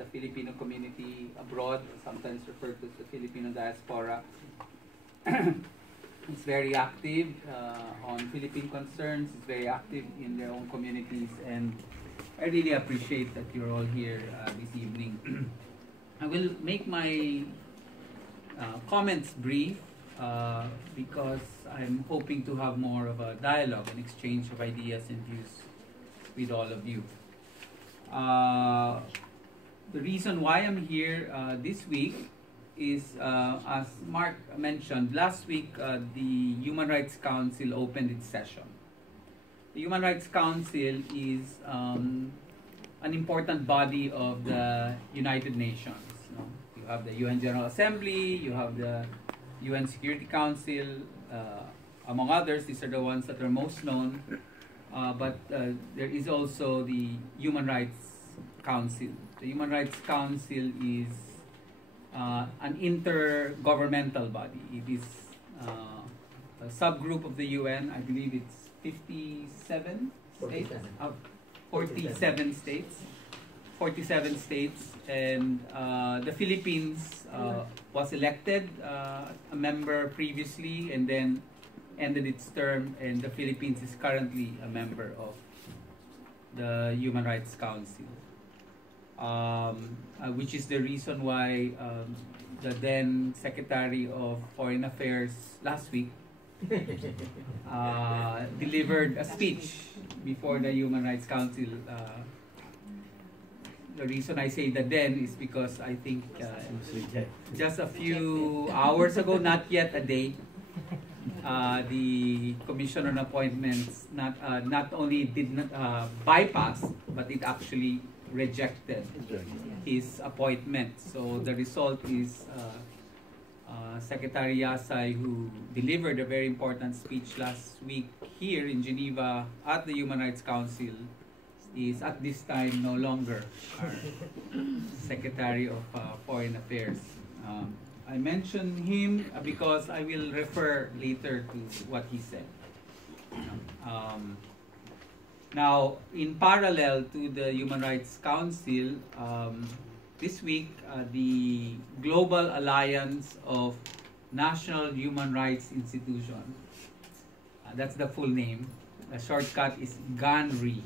the Filipino community abroad, sometimes referred to as the Filipino diaspora. It's very active on Philippine concerns. It's very active in their own communities, and I really appreciate that you're all here this evening. I will make my comments brief because I'm hoping to have more of a dialogue and exchange of ideas and views with all of you. The reason why I'm here this week is, as Mark mentioned, last week the Human Rights Council opened its session. The Human Rights Council is an important body of the United Nations. No? You have the UN General Assembly, you have the UN Security Council, among others. These are the ones that are most known. But there is also the Human Rights Council. The Human Rights Council is an intergovernmental body. It is a subgroup of the UN. I believe it's 57 states. 47 states. 47 states, and the Philippines was elected a member previously, and then ended its term, and the Philippines is currently a member of the Human Rights Council, which is the reason why the then Secretary of Foreign Affairs last week delivered a speech before the Human Rights Council. The reason I say that then is because I think just a few hours ago, not yet a day, the Commission on Appointments not only did not bypass, but it actually rejected his appointment. So the result is Secretary Yasay, who delivered a very important speech last week here in Geneva at the Human Rights Council, is at this time no longer our Secretary of Foreign Affairs. I mention him because I will refer later to what he said. Now, in parallel to the Human Rights Council, this week the Global Alliance of National Human Rights Institutions, that's the full name, the shortcut is GANRI,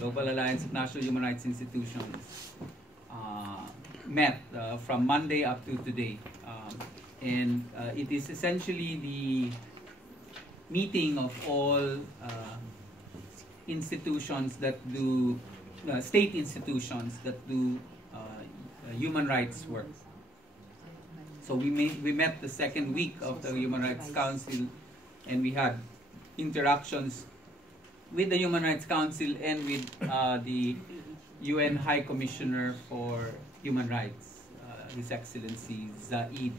Global Alliance of National Human Rights Institutions, met from Monday up to today. And it is essentially the meeting of all institutions that do, state institutions that do human rights work. So we met the second week of the Human Rights Council, and we had interactions with the Human Rights Council and with the UN High Commissioner for Human Rights, His Excellency Zaid.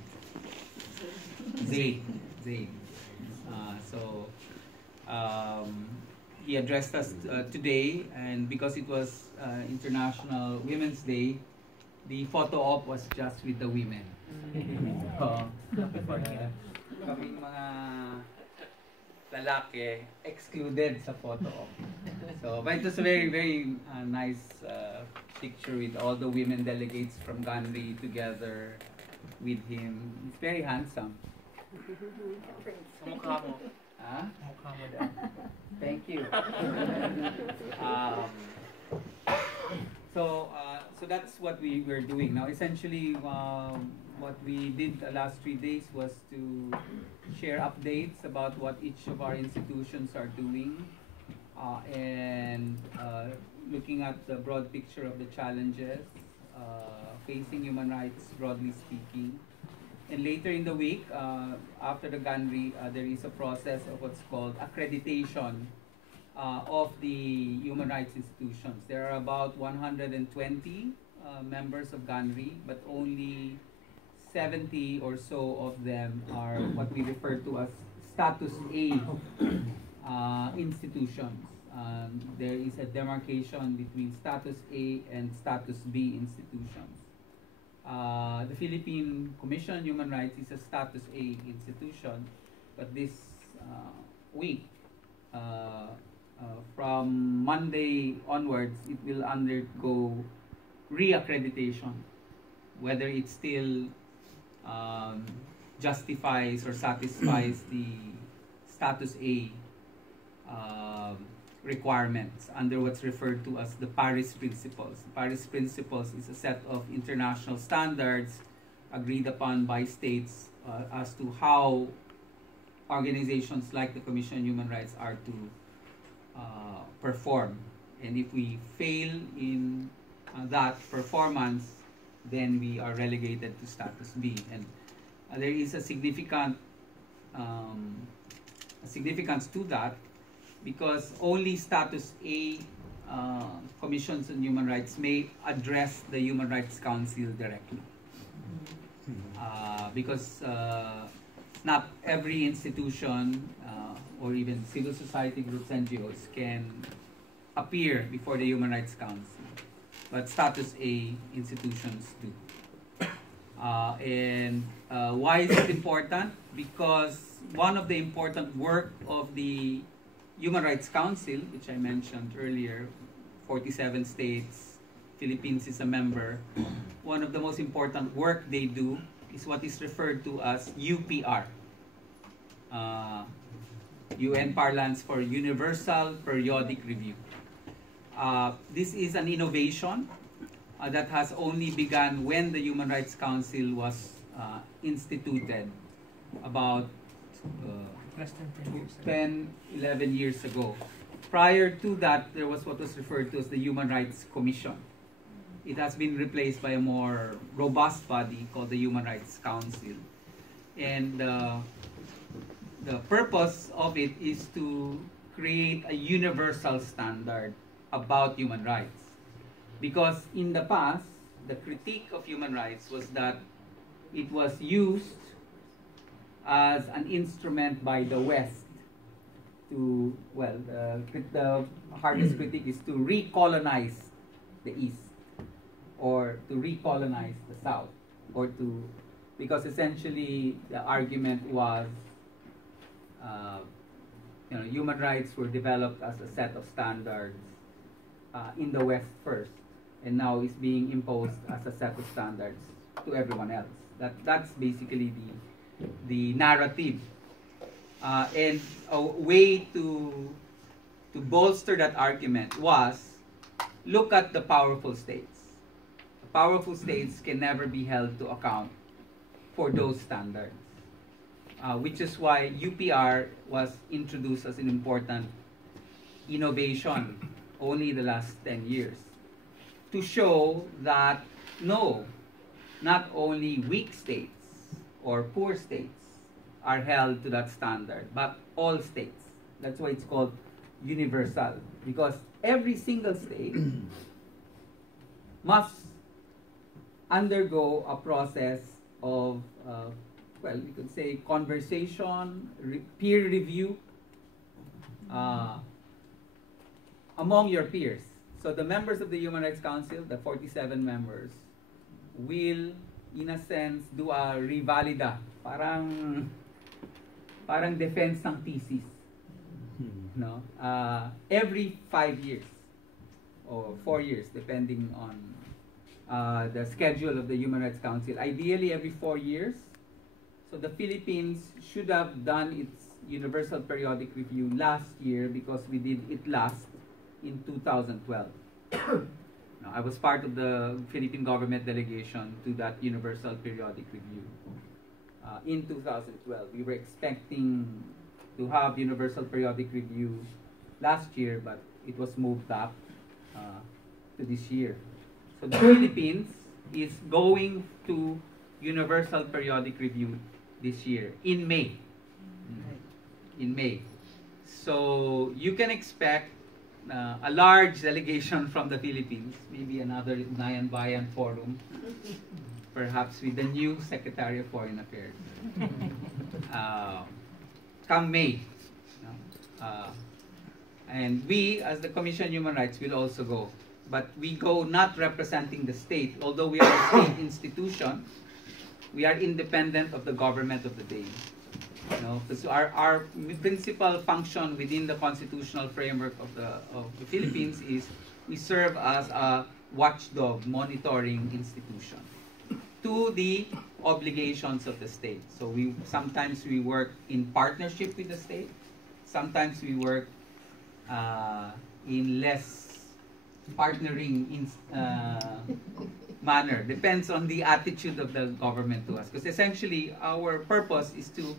He addressed us today, and because it was International Women's Day, the photo op was just with the women. Kaming mga lalaki excluded sa photo op. So, but it was a very, very nice picture with all the women delegates from GANRI together with him. He's very handsome. Mukha mo. Huh? Mukha mo daw. Thank you. So that's what we were doing. Now, essentially, what we did the last 3 days was to share updates about what each of our institutions are doing, and looking at the broad picture of the challenges facing human rights, broadly speaking. And later in the week, after the GANRI, there is a process of what's called accreditation of the human rights institutions. There are about 120 members of GANRI, but only 70 or so of them are what we refer to as status A institutions. There is a demarcation between status A and status B institutions. The Philippine Commission on Human Rights is a status A institution, but this week, from Monday onwards, it will undergo reaccreditation, whether it still justifies or satisfies the status A requirements under what's referred to as the Paris Principles. Paris Principles is a set of international standards agreed upon by states as to how organizations like the Commission on Human Rights are to perform. And if we fail in that performance, then we are relegated to status B. And there is a significance to that, because only status A commissions on human rights may address the Human Rights Council directly. Because not every institution or even civil society groups, NGOs, can appear before the Human Rights Council, but status A institutions do. And why is it important? Because one of the important work of the Human Rights Council, which I mentioned earlier, 47 states, Philippines is a member, one of the most important work they do is what is referred to as UPR. UN parlance for Universal Periodic Review. This is an innovation that has only begun when the Human Rights Council was instituted about less than 10 years 10, 11 years ago. Prior to that, there was what was referred to as the Human Rights Commission. It has been replaced by a more robust body called the Human Rights Council. And the purpose of it is to create a universal standard about human rights. Because in the past, the critique of human rights was that it was used as an instrument by the West to, well, the hardest critique is to recolonize the East, or to recolonize the South, or to, because essentially the argument was, human rights were developed as a set of standards in the West first, and now is being imposed as a set of standards to everyone else. That's basically the narrative. And a way to bolster that argument was, look at the powerful states. The powerful states can never be held to account for those standards, which is why UPR was introduced as an important innovation only the last 10 years, to show that no, not only weak states or poor states are held to that standard, but all states. That's why it's called universal, because every single state must undergo a process of, well, we could say conversation, peer review among your peers. So the members of the Human Rights Council, the 47 members, will, in a sense, do a revalida, parang defense ng thesis, no? Every 5 years or 4 years, depending on the schedule of the Human Rights Council. Ideally, every 4 years. So the Philippines should have done its Universal Periodic Review last year, because we did it last in 2012. Now, I was part of the Philippine government delegation to that Universal Periodic Review. In 2012, we were expecting to have Universal Periodic Review last year, but it was moved up to this year. So the Philippines is going to Universal Periodic Review this year in May. In May. So you can expect a large delegation from the Philippines, maybe another Nayan Bayan Forum, perhaps with the new Secretary of Foreign Affairs, come May. And we, as the Commission on Human Rights, will also go. But we go not representing the state. Although we are a state institution, we are independent of the government of the day. So our principal function within the constitutional framework of the Philippines is we serve as a watchdog monitoring institution to the obligations of the state. So sometimes we work in partnership with the state, sometimes we work in less partnering manner. Depends on the attitude of the government to us. Because essentially, our purpose is to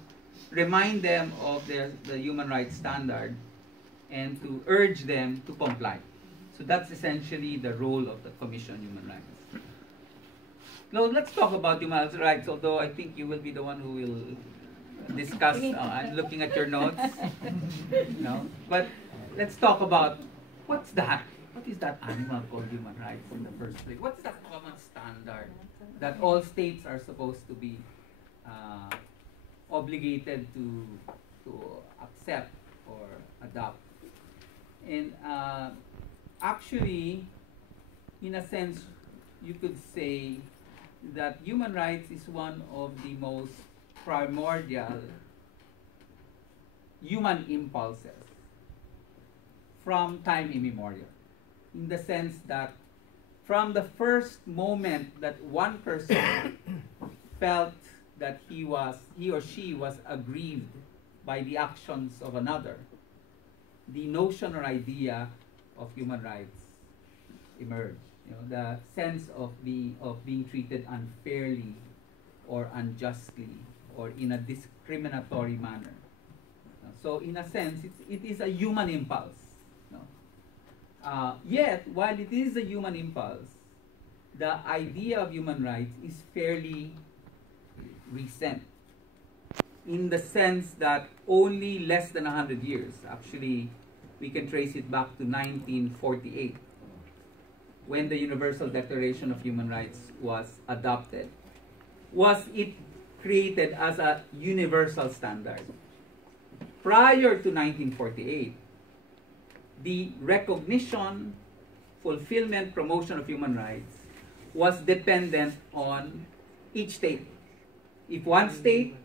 remind them of the human rights standard and to urge them to comply. So that's essentially the role of the Commission on Human Rights. Now, let's talk about human rights, although I think you will be the one who will discuss. I'm looking at your notes. No? But let's talk about what's that? What is that animal called human rights in the first place? What's that common standard that all states are supposed to be obligated to accept or adopt? And actually, in a sense, you could say that human rights is one of the most primordial human impulses from time immemorial. In the sense that from the first moment that one person felt that he or she was aggrieved by the actions of another, the notion or idea of human rights emerged. You know, the sense of being treated unfairly or unjustly or in a discriminatory manner. So in a sense, it is a human impulse. Yet, while it is a human impulse, the idea of human rights is fairly recent, in the sense that only less than 100 years, actually, we can trace it back to 1948, when the Universal Declaration of Human Rights was adopted, was it created as a universal standard. Prior to 1948, the recognition, fulfillment, promotion of human rights was dependent on each state. If one state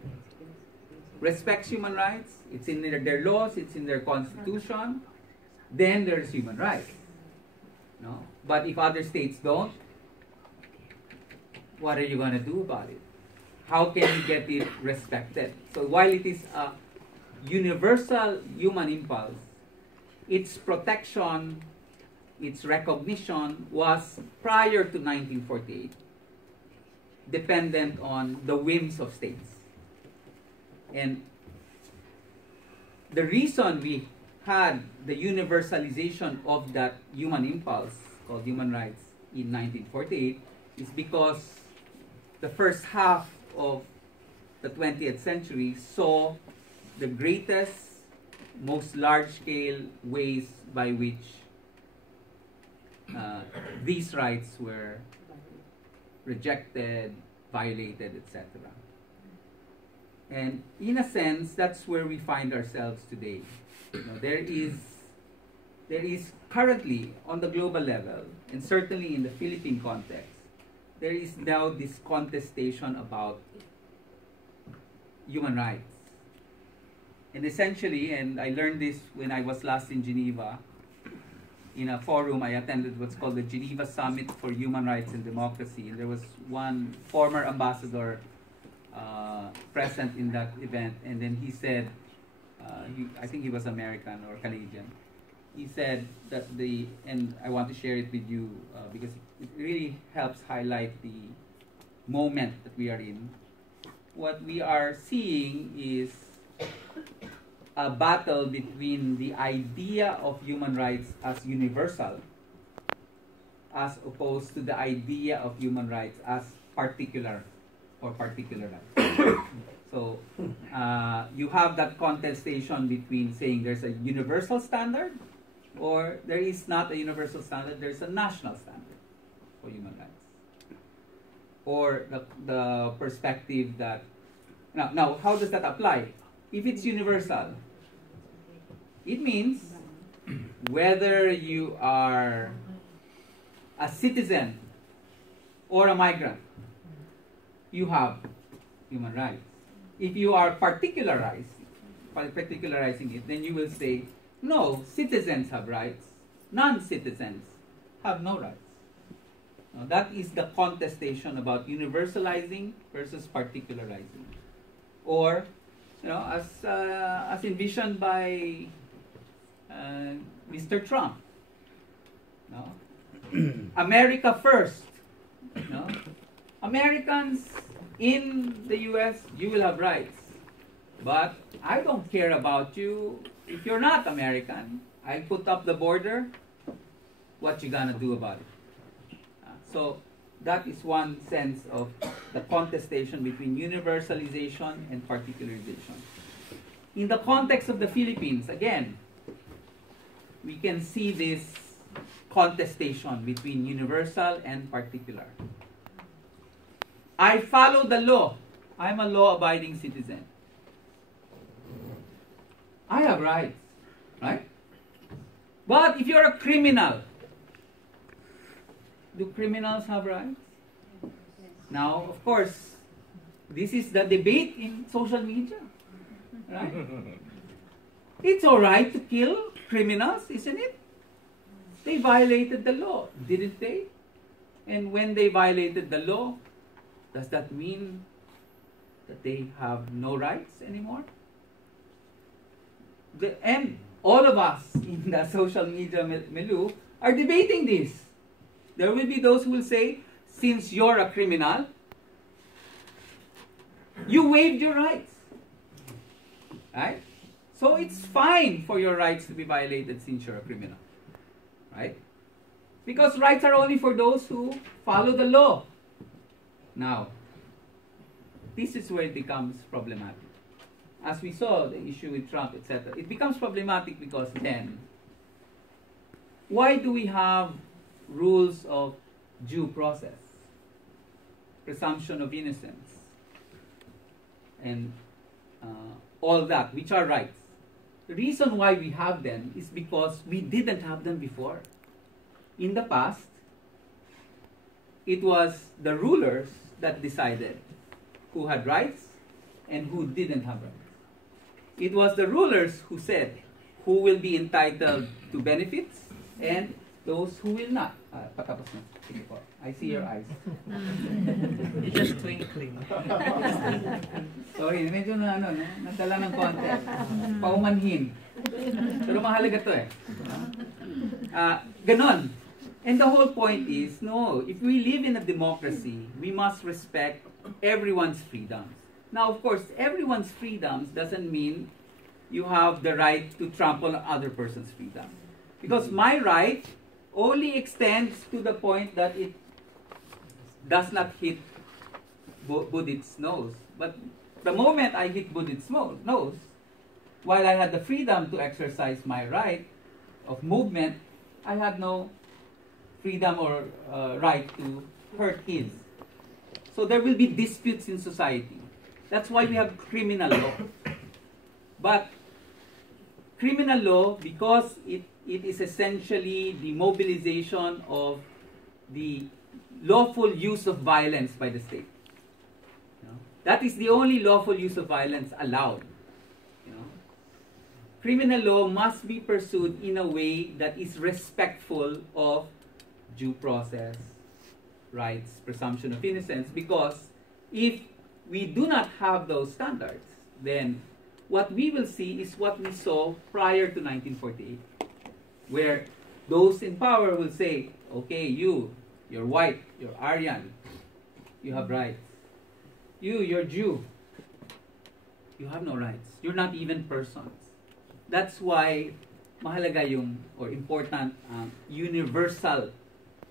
respects human rights, it's in their laws, it's in their constitution, then there's human rights. No? But if other states don't, what are you going to do about it? How can you get it respected? So while it is a universal human impulse, its protection, its recognition was prior to 1948 dependent on the whims of states. And the reason we had the universalization of that human impulse called human rights in 1948 is because the first half of the 20th century saw the greatest, most large-scale ways by which these rights were rejected, violated, etc. And in a sense, that's where we find ourselves today. You know, there is currently on the global level, and certainly in the Philippine context, there is now this contestation about human rights. And essentially, and I learned this when I was last in Geneva, in a forum I attended what's called the Geneva Summit for Human Rights and Democracy. And there was one former ambassador present in that event, and then he said, I think he was American or Canadian, he said that and I want to share it with you because it really helps highlight the moment that we are in. What we are seeing is a battle between the idea of human rights as universal as opposed to the idea of human rights as particular or particularized. So you have that contestation between saying there's a universal standard or there is not a universal standard, there's a national standard for human rights. Or the perspective that, now how does that apply? If it's universal, it means whether you are a citizen or a migrant, you have human rights. If you are particularizing it, then you will say, no, citizens have rights, non-citizens have no rights. That is the contestation about universalizing versus particularizing, or as envisioned by Mr. Trump. No? America first. No? Americans in the US, you will have rights. But I don't care about you if you're not American. I put up the border. What you gonna do about it? So that is one sense of the contestation between universalization and particularization. In the context of the Philippines, again, we can see this contestation between universal and particular. I follow the law. I'm a law-abiding citizen. I have rights, right? But if you're a criminal, do criminals have rights? Now, of course, this is the debate in social media, right? It's all right to kill criminals, isn't it? They violated the law, didn't they? And when they violated the law, does that mean that they have no rights anymore? And all of us in the social media milieu are debating this. There will be those who will say, since you're a criminal, you waived your rights. Right? So it's fine for your rights to be violated since you're a criminal. Right? Because rights are only for those who follow the law. Now, this is where it becomes problematic. As we saw the issue with Trump, etc., it becomes problematic because then, why do we have rules of due process, presumption of innocence, and all that, which are rights? The reason why we have them is because we didn't have them before. In the past, it was the rulers that decided who had rights and who didn't have rights. It was the rulers who said who will be entitled to benefits and those who will not. Patapos na. Sige po. I see your eyes. You're just twinkling. Sorry, medyo nadala ng konti. Paumanhin. Pero mahalaga to eh. Ganon. And the whole point is, no, if we live in a democracy, we must respect everyone's freedoms. Now, of course, everyone's freedoms doesn't mean you have the right to trample on other person's freedom. Because my right only extends to the point that it does not hit Budit's nose. But the moment I hit Budit's nose, while I had the freedom to exercise my right of movement, I had no freedom or right to hurt his. So there will be disputes in society. That's why we have criminal law. But criminal law, because it is essentially the mobilization of the lawful use of violence by the state. That is the only lawful use of violence allowed. Criminal law must be pursued in a way that is respectful of due process, rights, presumption of innocence, because if we do not have those standards, then what we will see is what we saw prior to 1948, where those in power will say, okay, you're white, you're Aryan, you have rights. You're Jew, you have no rights. You're not even persons. That's why mahalaga yung, or important, universal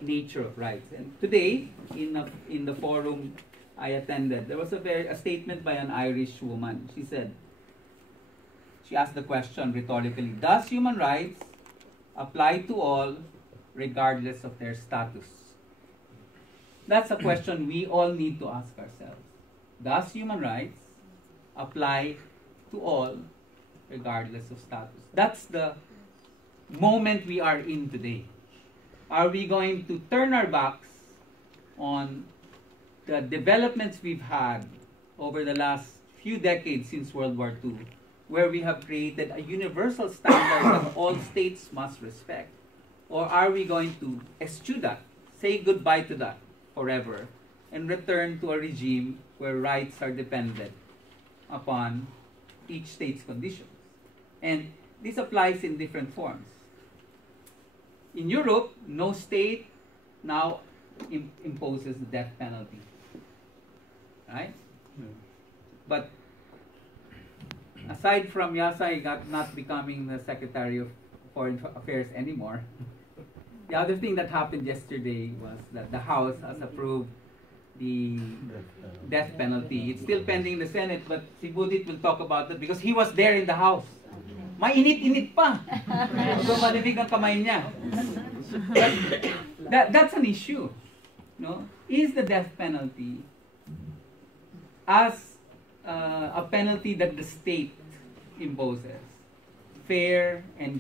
nature of rights. And today, in the forum I attended, there was a statement by an Irish woman. She asked the question rhetorically, does human rights apply to all regardless of their status? That's a question we all need to ask ourselves. Does human rights apply to all regardless of status? That's the moment we are in today. Are we going to turn our backs on the developments we've had over the last few decades since World War II, where we have created a universal standard that all states must respect? Or are we going to eschew that, say goodbye to that forever and return to a regime where rights are dependent upon each state's conditions. And this applies in different forms. In Europe, no state now imposes the death penalty. Right? But aside from Yasai not becoming the Secretary of Foreign Affairs anymore, the other thing that happened yesterday was that the House has approved the death penalty. It's still pending in the Senate, but si Budit will talk about that because he was there in the House. Mainit-init pa. So malibig ang kamay niya. That's an issue. No? Is the death penalty as a penalty that the state imposes fair and